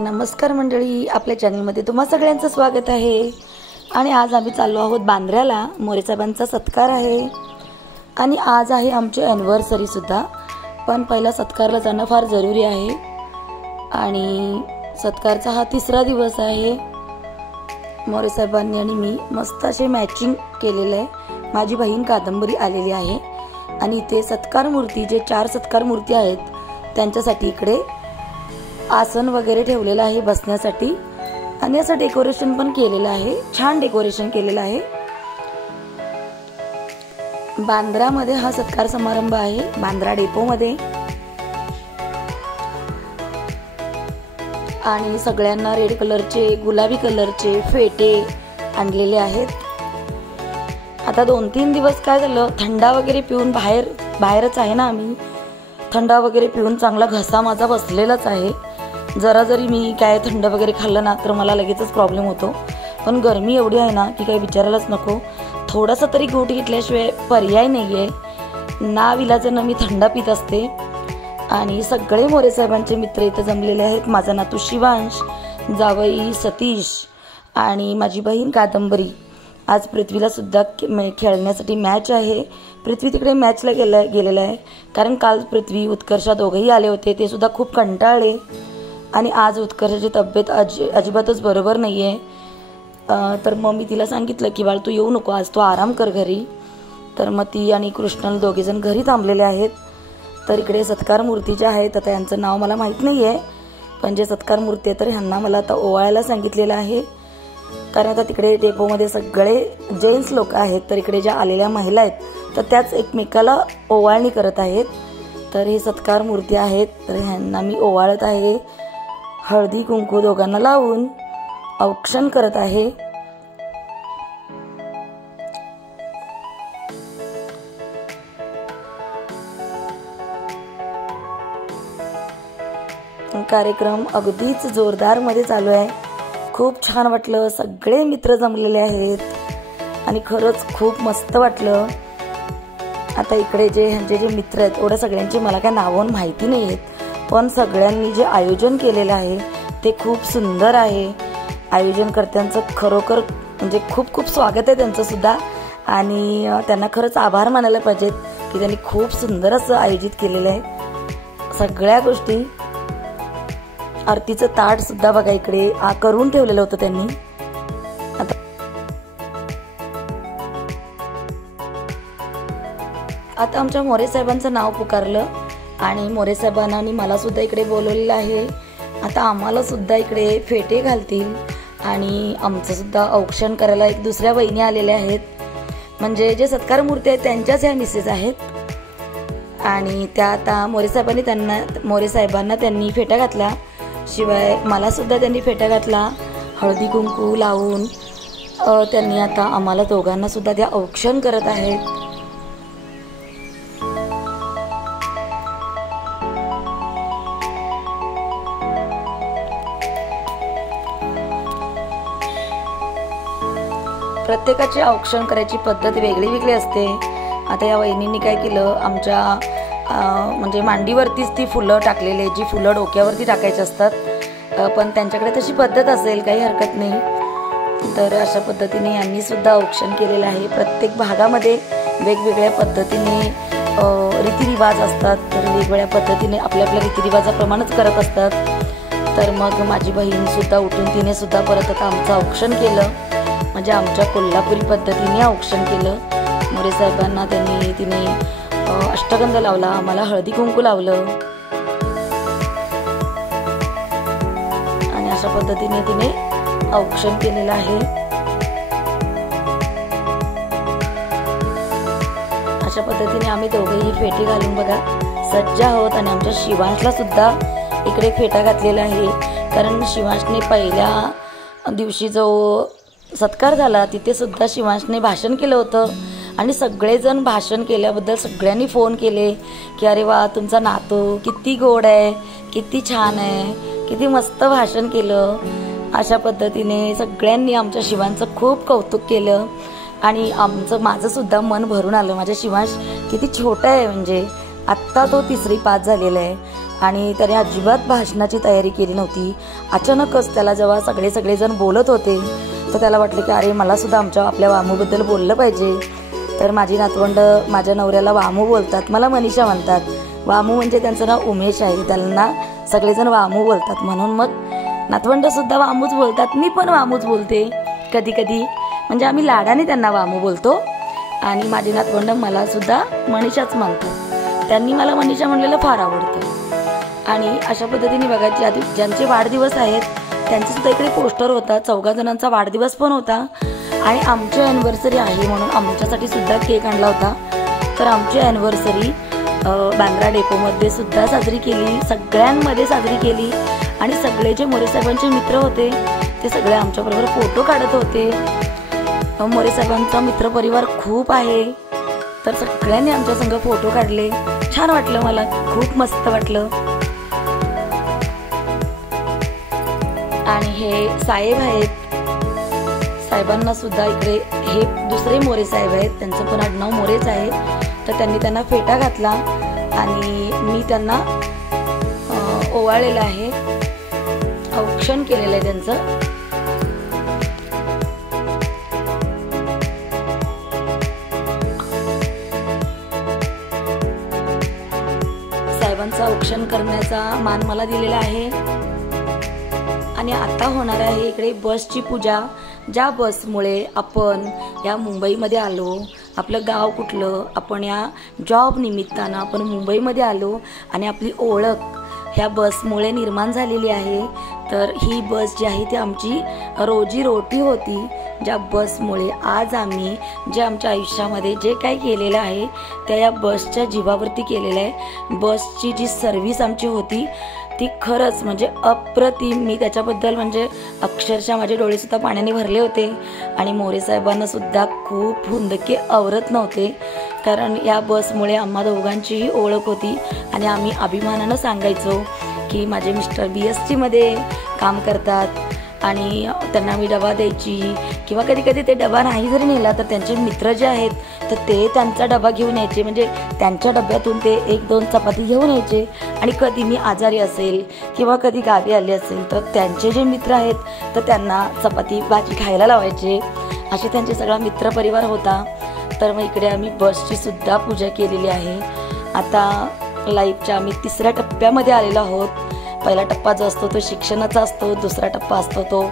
नमस्कार मंडळी, आपल्या चॅनलमध्ये तुम्हा सगळ्यांचं स्वागत आहे। आणि आज आम्ही चाललो आहोत बांद्र्याला। मोरे साहेबांचा सत्कार आहे आणि आज आहे आमची ॲनिव्हर्सरी सुद्धा। पण पहिला सत्कारला जाणं फार जरुरी आहे आणि सत्कारचा हा तिसरा दिवस आहे। मोरे साहेबांनी आणि मी मस्त असे मॅचिंग केलेले आहे। माझी बहीण कादंबरी आलेली आहे आणि इथे सत्कार मूर्ती, जे 4 सत्कार मूर्ती आहेत त्यांच्यासाठी इकडे आसन वगैरे ठेवलेलं आहे बसण्यासाठी आणि असं डेकोरेशन पण केलेलं आहे। छान डेकोरेशन केलेलं आहे। बांद्रामध्ये हा सत्कार समारंभ आहे, बांद्रा डेपो मध्ये। आणि सगळ्यांना रेड कलरचे, गुलाबी कलरचे फेटे आणलेले आहेत। आता 2-3 दिवस काय झालं, थंडा वगैरे पिऊन बाहेरच आहे ना आम्ही, थंडा वगैरे पिऊन चांगला घसा माझा बसलेलाच आहे। जरा जरी मी काय थंड वगैरे खाल्लं ना तर मला लगेचच प्रॉब्लेम होतो। पण गरमी एवढी आहे ना की काही विचारायलाच नको। थोडासा तरी घोट घेतल्याशिवाय पर्याय नाहीये, नाविलाजानं मी थंडा पित असते। आणि सगळे मोरे साहेबांचे मित्र इथे जमलेले आहेत। माझा नातू शिवांश, जावई सतीश आणि माझी बहीण कादंबरी। आज पृथ्वीला सुद्धा खेळण्यासाठी मॅच आहे। पृथ्वी तिकडे मॅचला गेलेला आहे, कारण काल पृथ्वी उत्कर्षा दोघेही आले होते, ते सुद्धा खूप कंटाळले। आणि आज उत्कर्षाची तब्येत अजिबातच बरोबर नाही आहे। तर मग मी तिला सांगितलं की बाळ तू येऊ नको, आज तू आराम कर घरी। तर मग ती आणि कृष्णल दोघेजण घरी थांबलेले आहेत। तर इकडे सत्कार मूर्ती ज्या आहेत, आता यांचं नाव मला माहीत नाही आहे, पण जे सत्कार मूर्ती आहे तर ह्यांना मला आता ओवाळायला सांगितलेलं आहे। कारण आता तिकडे डेपोमध्ये सगळे जेंट्स लोक आहेत, तर इकडे ज्या आलेल्या महिला आहेत तर त्याच एकमेकाला ओवाळणी करत आहेत। तर हे सत्कार मूर्ती आहेत, तर ह्यांना मी ओवाळत आहे। हळदी कुंकू दोघांना लावून औक्षण करत आहे। कार्यक्रम अगदीच जोरदार मध्ये चालू आहे। खूप छान वाटलं, सगळे मित्र जमलेले आहेत आणि खरंच खूप मस्त वाटलं। आता इकडे ह्यांचे जे मित्र आहेत, एवढ्या सगळ्यांची मला काय नावं माहिती नाही आहेत, पण सगळ्यांनी जे आयोजन केलेलं आहे ते खूप सुंदर आहे। आयोजनकर्त्यांचं खरोखर म्हणजे खूप खूप स्वागत आहे त्यांचं सुद्धा। आणि त्यांना खरंच आभार मानायला पाहिजेत की त्यांनी खूप सुंदर असं आयोजित केलेलं आहे सगळ्या गोष्टी। आरतीचं ताट सुद्धा बघा इकडे करून ठेवलेलं होतं त्यांनी। आता आमच्या मोरे साहेबांचं नाव पुकारलं आणि मोरे साहेबांना आणि मला सुद्धा इकडे बोलवलेलं आहे। आता आम्हाला सुद्धा इकडे फेटे घालतील आणि आमचं सुद्धा औक्षण करायला एक दुसऱ्या वहिनी आलेल्या आहेत, म्हणजे जे सत्कार मूर्ती आहेत त्यांच्याच ह्या मिसेस आहेत। आणि त्या आता मोरे साहेबांना त्यांनी फेटा घातला, शिवाय मला सुद्धा त्यांनी फेटा घातला हळदी कुंकू लावून। त्यांनी आता आम्हाला दोघांना सुद्धा त्या औक्षण करत आहेत। प्रत्येकाची औक्षण करायची पद्धत वेगळी वेगळी असते। आता या वहिनींनी काय केलं, आमच्या म्हणजे मांडीवरतीच ती फुलं टाकलेली, जी फुलं डोक्यावरती टाकायची असतात, पण त्यांच्याकडे तशी पद्धत असेल, काही हरकत नाही। तर अशा पद्धतीने यांनी सुद्धा औक्षण केलेलं आहे। प्रत्येक भागामध्ये वेगवेगळ्या पद्धतीने रीतिरिवाज असतात, तर वेगवेगळ्या पद्धतीने आपल्या रीतिरिवाजाप्रमाणेच करत असतात। तर मग माझी बहीण सुद्धा उठून तिने सुद्धा परत आता आमचं औक्षण केलं, म्हणजे आमच्या कोल्हापुरी पद्धतीने औक्षण केलं। मोरे साहेबांना तिने अष्टगंध लावला, आम्हाला हळदी कुंकू लावलं आणि अशा पद्धतीने तिने औक्षण केलेलं आहे। अशा पद्धतीने आम्ही दोघेही फेटे घालून बघा सज्ज आहोत। आणि आमच्या शिवांशला सुद्धा इकडे फेटा घातलेला आहे, कारण शिवांशने पहिल्या दिवशी जो सत्कार झाला तिथे सुद्धा शिवांशने भाषण केलं होतं आणि सगळेजण भाषण केल्याबद्दल सगळ्यांनी फोन केले की अरे वा, तुमचा नातू किती गोड आहे, किती छान आहे, किती मस्त भाषण केलं। अशा पद्धतीने सगळ्यांनी आमच्या शिवांचं खूप कौतुक केलं आणि माझं सुद्धा मन भरून आलं। माझ्या शिवांश किती छोटा आहे, म्हणजे आत्ता तो 3री पास झालेला आहे आणि त्याने अजिबात भाषणाची तयारी केली नव्हती. अचानकच त्याला जेव्हा सगळेजण बोलत होते तर त्याला वाटलं की अरे मला सुद्धा आपल्या वामूबद्दल बोललं पाहिजे. तर माझी नातवंड माझ्या नवऱ्याला वामू बोलतात, मला मनीषा म्हणतात. वामू म्हणजे त्यांचं नाव उमेश आहे, त्यांना सगळेजण वामू बोलतात. म्हणून मग नातवंडसुद्धा वामूच बोलतात, मी पण वामूच बोलते कधी कधी. म्हणजे आम्ही लाडाने त्यांना वामू बोलतो आणि माझी नातवंड मला सुद्धा मनीषाच म्हणतात. त्यांनी मला मनीषा म्हणलेलं फार आवडतं. आणि अशा पद्धतीने बघा ज्यांचे वाढदिवस आहेत त्यांचे सुद्धा इकडे पोस्टर होता. 4 जणांचा वाढदिवस पण होता आणि आमची ॲनिव्हर्सरी आहे म्हणून आमच्यासाठी सुद्धा केक आणला होता. तर आमची ॲनिव्हर्सरी बांद्रा डेपोमध्ये सुद्धा साजरी केली, सगळ्यांमध्ये साजरी केली. आणि सगळे जे मोरे साहेबांचे मित्र होते ते सगळे आमच्याबरोबर फोटो काढत होते. मोरे साहेबांचा मित्रपरिवार खूप आहे, तर सगळ्यांनी आमच्या संग फोटो काढले. छान वाटलं, मला खूप मस्त वाटलं. आणि हे साहेब आहेत, साहेबांना सुद्धा इकडे हे दुसरे मोरे साहेब आहेत, त्यांचं पण आडनाव मोरेच आहे. तर त्यांना फेटा घातला आणि मी त्यांना ओवाळलेलं आहे, औक्षण केलेलं आहे त्यांचं. साहेबांचं औक्षण करण्याचा मान मला दिलेला आहे. आणि आता होणार आहे इकडे बसची पूजा. ज्या बसमुळे आपण या मुंबईमध्ये आलो, आपलं गाव कुठलं, आपण या जॉब निमित्तानं आपण मुंबईमध्ये आलो आणि आपली ओळख ह्या बसमुळे निर्माण झालेली आहे. तर ही बस जी आहे ती आमची रोजीरोटी होती. ज्या बसमुळे आज आम्ही जे आमच्या आयुष्यामध्ये जे काही केलेलं आहे त्या या बसच्या जीवावरती केलेलं आहे. बसची जी सर्व्हिस आमची होती ती खरंच म्हणजे अप्रतिम. मी त्याच्याबद्दल म्हणजे अक्षरशः माझे डोळेसुद्धा पाण्याने भरले होते. आणि मोरे साहेबांना सुद्धा खूप हुंदके आवरत नव्हते, कारण या बसमुळे आम्हा दोघांचीही ओळख होती. आणि आम्ही अभिमानानं सांगायचो की माझे मिस्टर BSTमध्ये काम करतात आणि त्यांना मी डबा द्यायची. किंवा कधी कधी ते डबा नाही जरी नेला तर त्यांचे मित्र जे आहेत तर ते त्यांचा डबा घेऊन यायचे, म्हणजे त्यांच्या डब्यातून ते 1-2 चपाती घेऊन यायचे. आणि कधी मी आजारी असेल किंवा कधी गावी आले असेल तर त्यांचे जे मित्र आहेत तर त्यांना चपाती भाजी खायला लावायचे. असे त्यांचे सगळा मित्रपरिवार होता. तर मग इकडे आम्ही बसची सुद्धा पूजा केलेली आहे. आता लाईफच्या आम्ही 3ऱ्या टप्प्यामध्ये आलेलो आहोत. पहिला टप्पा जो असतो तो शिक्षणाचा असतो, दुसरा टप्पा असतो तो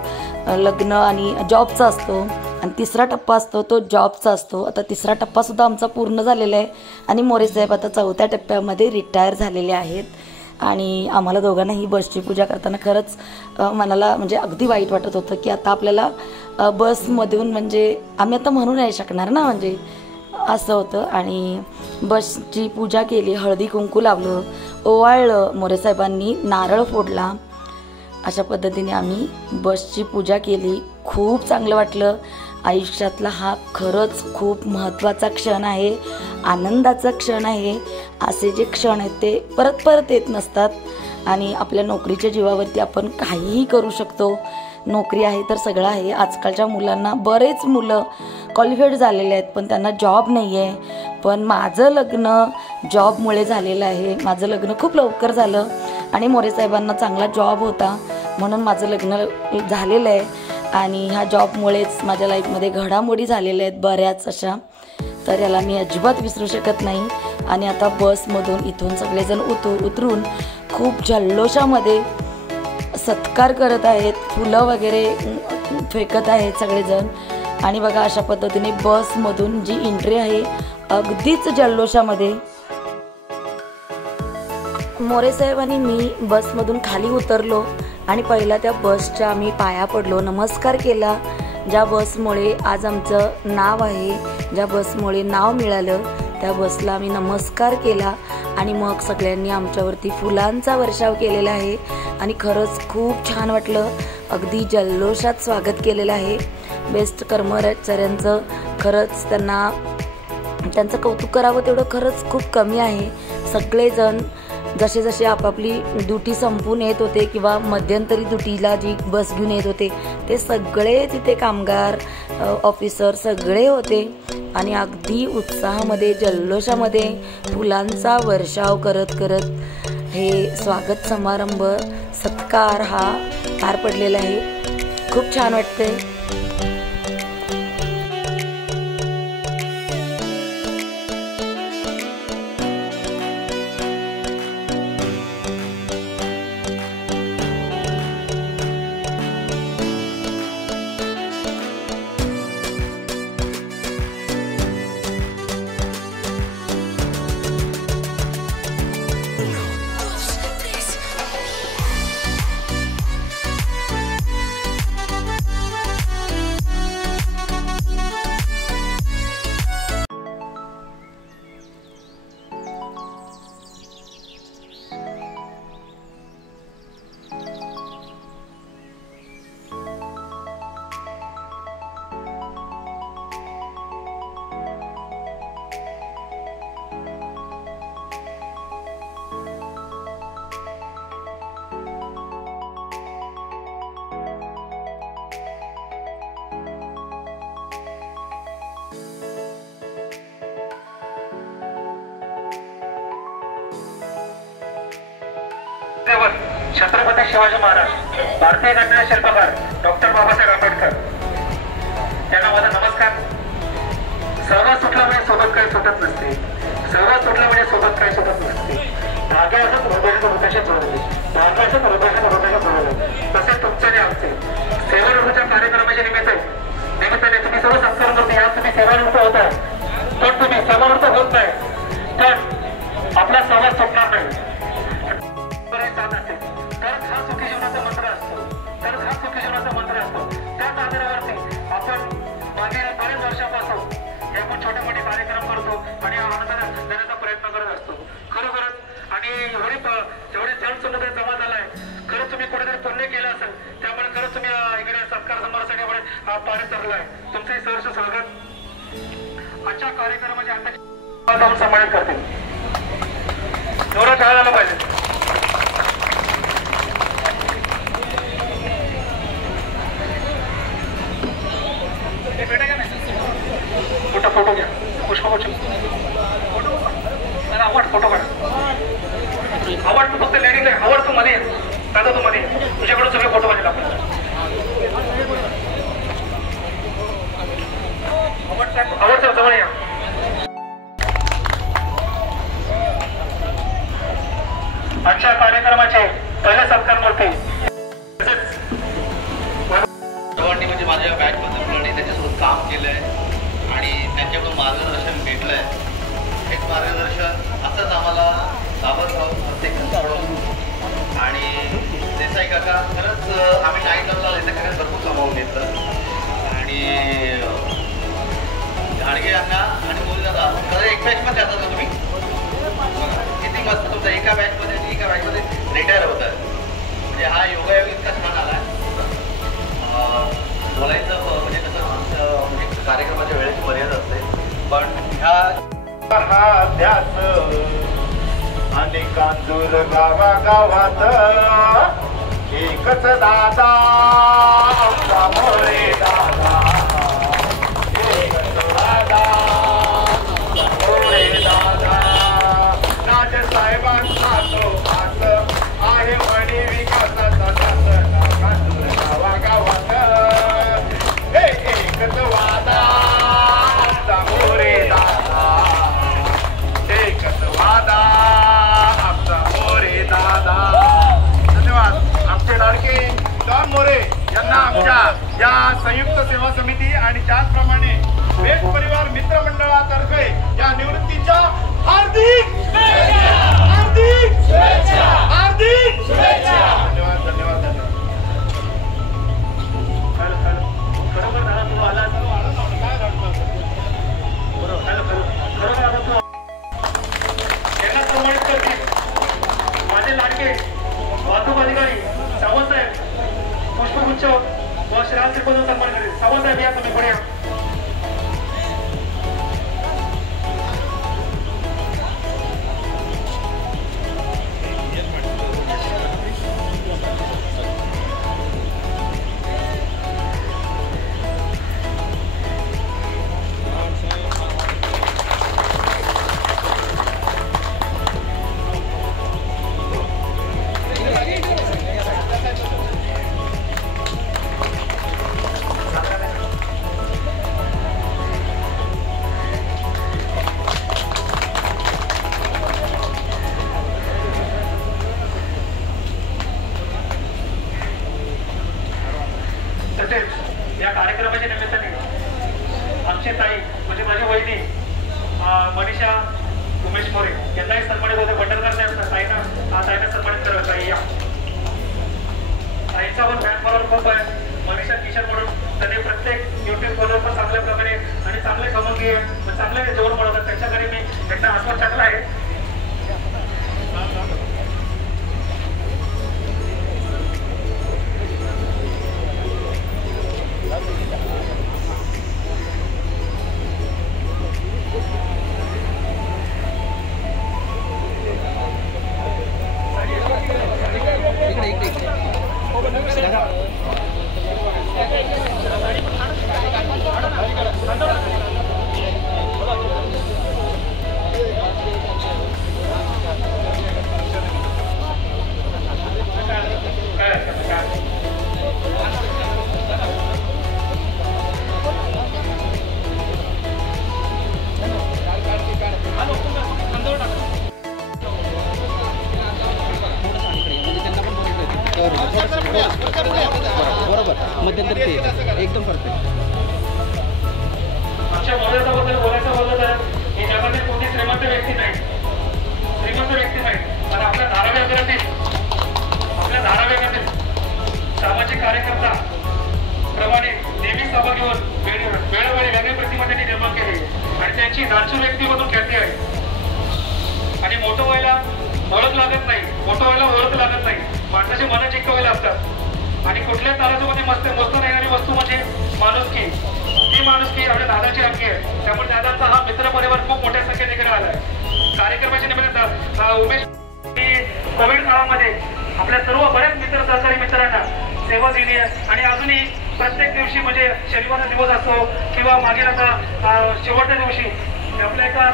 लग्न आणि जॉबचा असतो, आणि 3रा टप्पा असतो तो जॉबचा असतो. आता 3रा टप्पासुद्धा आमचा पूर्ण झालेला आहे आणि मोरे साहेब आता 4थ्या टप्प्यामध्ये रिटायर झालेले आहेत. आणि आम्हाला दोघांना ही बसची पूजा करताना खरंच मनाला म्हणजे अगदी वाईट वाटत होतं की आता आपल्याला बसमधून म्हणजे आम्ही आता म्हणू नाही शकणार ना, म्हणजे असं होतं. आणि बसची पूजा केली, हळदी कुंकू लावलं, ओवाळलं, मोरे साहेबांनी नारळ फोडला. अशा पद्धतीने आम्ही बसची पूजा केली. खूप चांगलं वाटलं. आयुष्यातला हा खरंच खूप महत्त्वाचा क्षण आहे, आनंदाचा क्षण आहे. असे जे क्षण आहेत ते परत परत येत नसतात. आणि आपल्या नोकरीच्या जीवावरती आपण काहीही करू शकतो. नोकरी आहे तर सगळं आहे. आजकालच्या मुलांना, बरेच मुलं क्वालिफाईड झालेले आहेत पण त्यांना जॉब नाही आहे. पण माझं लग्न जॉबमुळे झालेलं आहे. माझं लग्न खूप लवकर झालं आणि मोरे साहेबांना चांगला जॉब होता म्हणून माझं लग्न झालेलं आहे. आणि ह्या जॉबमुळेच माझ्या लाईफमध्ये घडामोडी झालेल्या आहेत बऱ्याच अशा. तर याला मी अजिबात विसरू शकत नाही. आणि आता बसमधून इथून सगळेजण उतरून खूप जल्लोषामध्ये सत्कार करत आहेत, फुलं वगैरे फेकत आहेत सगळेजण. आणि बघा अशा पद्धतीने बसमधून जी एंट्री आहे अगदीच जल्लोषामध्ये. मोरे साहेब आणि मी बसमधून खाली उतरलो आणि पहिला त्या बसच्या आम्ही पाया पडलो, नमस्कार केला. ज्या बसमुळे आज आमचं नाव आहे, ज्या बसमुळे नाव मिळालं त्या बसला आम्ही नमस्कार केला. आणि मग सगळ्यांनी आमच्यावरती फुलांचा वर्षाव केलेला आहे आणि खरंच खूप छान वाटलं. अगदी जल्लोषात स्वागत केलेलं आहे. बेस्ट कर्मचाऱ्यांचं खरंच त्यांचं कौतुक करावं तेवढं खरंच खूप कमी आहे. सगळेजण जसे जसे आपापली ड्युटी संपून येत होते किंवा मध्यंतरी ड्युटीला जी बस घेऊन येत होते ते सगळे तिथे कामगार ऑफिसर सगळे होते आणि अगदी उत्साहामध्ये जल्लोषामध्ये फुलांचा वर्षाव करत करत हे स्वागत समारंभ सत्कार हा पार पडलेला आहे. खूप छान वाटतंय. छत्रपती शिवाजी महाराज, भारतीय घटना शिल्पकार डॉक्टर बाबासाहेब आंबेडकर यांना माझा नमस्कार. सर्वात सुटला म्हणजे सोबत काही सुटत नसते, सर्वात सुटला म्हणजे सोबत काही सुटत नसते. धाग्याचं हृदयाशी जोडले, धाग्याचं हृदयाशी जोडले. तसेच तुमचे आणि आमचे सेवानिवृत्तीच्या कार्यक्रमाच्या निमित्ताने तुम्ही सर्व सत्कार करते. या तुम्ही सेवानिवृत्त होता पण तुम्ही सेवानिवृत्त होत नाही, पण आपला संवाद सुटणार नाही. तरच हा सुखी जीवनाचा मंत्र असतो, तरच हा सुखी जीवनाचा मंत्र असतो. त्याच आधारावरती आपण मागील बरेच वर्षापासून हे आपण छोटे मोठे कार्यक्रम करतो आणि आनंदाने देण्याचा प्रयत्न करत असतो. खरोखरच आणि जेवढे जनसमुदाय जमा झालाय, खरंच तुम्ही कुठेतरी पुण्य केलं असेल. त्यामुळे खरंच तुम्ही इकडे सत्कार समारंभासाठी पारे चढलाय. तुमचे सहर्ष स्वागत. आजच्या कार्यक्रमाचे आता जाऊन समावित करते. जोरात टाळ्या झाला पाहिजे. फोटो घ्या, पुष्पगुच्छ फोटो आवड, फोटो काढा. आवड तू फक्त लेडीज आहे, आवड तू मध्ये दादा, तू मध्ये तुझ्याकडून सगळे फोटो पाहिजे आपण. आवड सर जवळ या. आजच्या कार्यक्रमाचे पहिले सत्कार मूर्ती म्हणजे माझ्या बॅच बद्दल त्याच्यासोबत काम केलंय आणि त्यांच्याकडून मार्गदर्शन भेटलंय. हेच मार्गदर्शन असंच आम्हाला सावरगाव प्रत्येक आणि देसाई काका खरंच आम्ही 9/11ला देसाई काका भरपूर कमावून घेतलं आणि घाडगे यांना आणि मोदी दादा खरं एक बॅचमध्ये जातात तुम्ही किती मस्त तुमचा एका बॅचमध्ये आणि एका बॅचमध्ये रिटायर होत आहे. म्हणजे हा योगायोग इतका छान आला बोलायचं म्हणजे कसं म्हणजे कार्यक्रमाच्या वेळेची मर्यादा असते पण ह्या हा ध्यास अनेकांजूर गावागावात एकच दादा मोरे दादा, एकच दादा मोरे दादा. राज साहेबांचा तो हात आहे वडी विकासाचा कांजूर गावागावात एकच वादा मोरे दादा, एकच वादा आमचा मोरे दादा. धन्यवाद. आमचे लाडके डॉन मोरे यांना आमच्या या संयुक्त सेवा समिती आणि त्याचप्रमाणे वेद परिवार मित्र मंडळातर्फे या निवृत्तीच्या हार्दिक हार्दिक हार्दिक शुभेच्छा. धन्यवाद धन्यवाद धन्यवाद. खरोखर दादा तू आला काय घडतं खरोखर आता तू यांना सन्मानित करतील माझे लाडके वाहतूक अधिकारी सावंतसाहेब. पुष्पगुच्छ व श्रीराम श्रीपद सन्मान करेल. सावंतसाहेब या तुम्ही पुढे या. या कार्यक्रमाच्या निमित्ताने आमची ताई म्हणजे माझी वहिनी मनीषा उमेश मोरे यांनाही सन्मानित होते. भंडारकर ताईंना सन्मानित करायचं आहे. या ताईंचा पण फॅन फॉलोअर खूप आहे. मनीषा किशन म्हणून त्यांनी प्रत्येक युट्यूब फॉलोअर पण चांगल्या प्रकारे आणि चांगले कमवली आहे, चांगले जेवण बनवतात. त्यांच्याकडे मी एकदा आस्वाद टाकला आहे. बरोबर मध्यंतरी एकदम परफेक्ट. आमच्या मोदयाबद्दल बोलायचं बोललं तर हे जगातील कोणती श्रीमंत व्यक्ती नाही, पण आपल्या धाराव्यातील सामाजिक कार्यकर्ता प्रमाणे नेहमी सभा घेऊन वेळोवेळी वेगळी प्रतिमा त्यांनी निर्माण केली आणि त्यांची दानशूर व्यक्तीमधून ख्याती आहे. आणि मोठं व्हायला ओळख लागत नाही, माणसाची मनं जिंकवायला असतात. आणि कुठल्याच ताराजूमध्ये मोजता येणारी वस्तू म्हणजे माणुसकी. ती माणुसकी आपल्या दादाची हक्की आहे. त्यामुळे दादांचा हा मित्र परिवार खूप मोठ्या संख्येने इकडे आला आहे. कार्यक्रमाच्या निमित्त उमेश कोविड काळामध्ये आपल्या सर्व बऱ्याच सहकारी मित्रांना सेवा दिली आहे. आणि अजूनही प्रत्येक दिवशी म्हणजे शनिवारचा दिवस असतो किंवा मागील आता शेवटच्या दिवशी आपल्या एका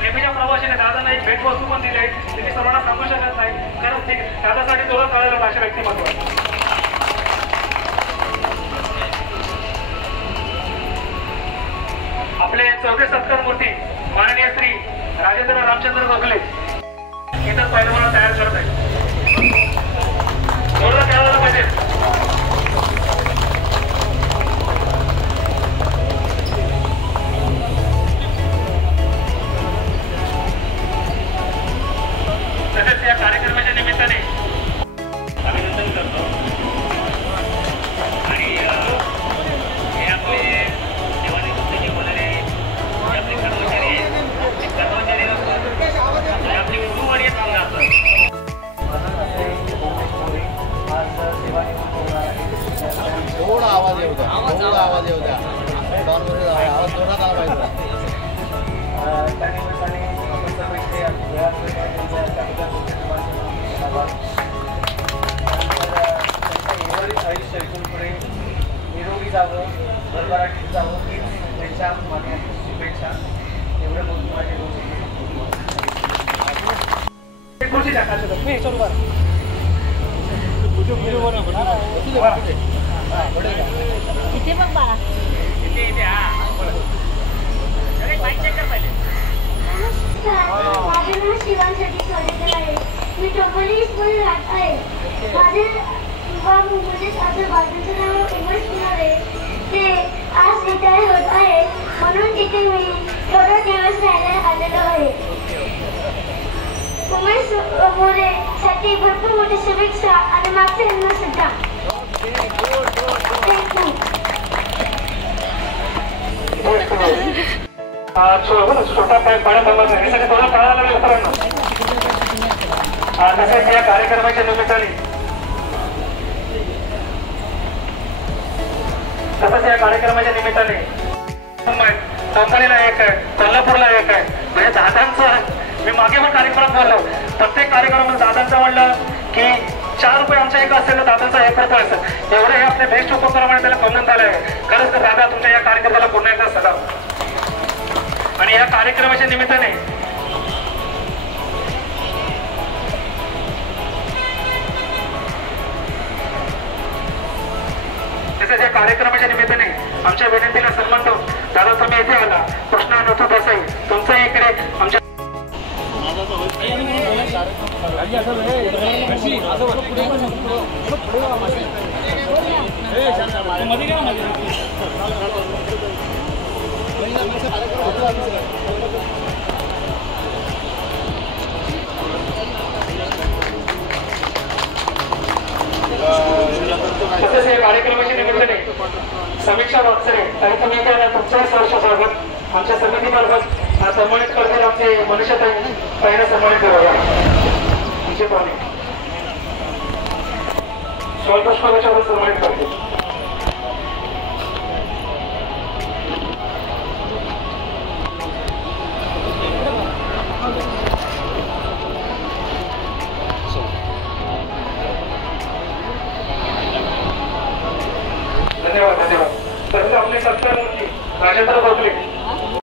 नेहमीच्या प्रवाशाने दादांना एक भेटवस्तू पण दिली आहे. त्यांनी सर्वांना सांगू शकत नाही, कारण दादासाठी थोडं कळायला अशा व्यक्तिमत्व आहे. आपले चौथे सत्कार मूर्ती माननीय श्री राजेंद्र रामचंद्र गोखले इतर पैलवान तयार करत आहे. थोडं खेळायला पाहिजे. तसेच या कार्यक्रमाच्या निमित्ताने अभिनंदन करतो. आणि हे आपले सेवानिवृत्तीचे होणारे आपले कर्मचारी आपली कुटुंबीय चांगला असतात. थोडा आवाज येऊ द्या, आवाज येऊ द्या. आवाज जोरात आला पाहिजे. आयुष्य इथून पुढे निरोगी जावं, भरभराटीत जावं हीच शुभेच्छा, माझी शुभेच्छा. एवढं बोलून माझी गोष्टी इथे बघ बाळा. माझे नाव शिवांसाठी कॉलेज आहे. मी टोपली स्कूल राहत आहे. माझे म्हणजेच आपल्या बाजूचं नाव उमेश मोरे. ते आज रिटायर होत आहे, म्हणून तिथे मी थोडा दिवस राहायला आलेलो आहे. उमेश मोरे साठी भरपूर मोठी शुभेच्छा आणि मागच्या यांना सुद्धा. छोटा पाड्या थांबवला यासाठी थोडं कळायला लागेल मित्रांनो. तसेच या कार्यक्रमाच्या निमित्ताने कंपनीला एक आहे, कोल्हापूरला एक आहे. म्हणजे दादांचं मी मागे पण कार्यक्रमात बोललो. प्रत्येक कार्यक्रमात दादांचं म्हणलं की 4 रुपये आमचा एक असेल तर दादांचा 1 रुपया असेल. एवढे हे आपले बेस्ट उपक्रमाने त्याला कमवून झालं आहे. खरंच तर दादा तुमच्या या कार्यक्रमाला पुन्हा एकदा सलाम. आणि या कार्यक्रमाच्या निमित्ताने तसेच या कार्यक्रमाच्या निमित्ताने आमच्या विनंतीला सन्मान देऊन दादा तुम्ही इथे आला. कृष्णा नथू देसाई तुमचं इकडे आमच्या तसेच या कार्यक्रमाच्या निमित्ताने समीक्षा वागचरे आणि तुम्ही त्यांना तुमचं सहर्ष स्वागत आमच्या समितीमार्फत सन्मानित करतील. आमचे मनुष्यताई पहिला सन्मानित करूया. आमचे पाहुणे स्वल्पष्पाच्यावर सन्मानित करतील. धन्यवाद. धन्यवाद. तसेच आपले सत्कार मूर्ती राजेंद्र गोखले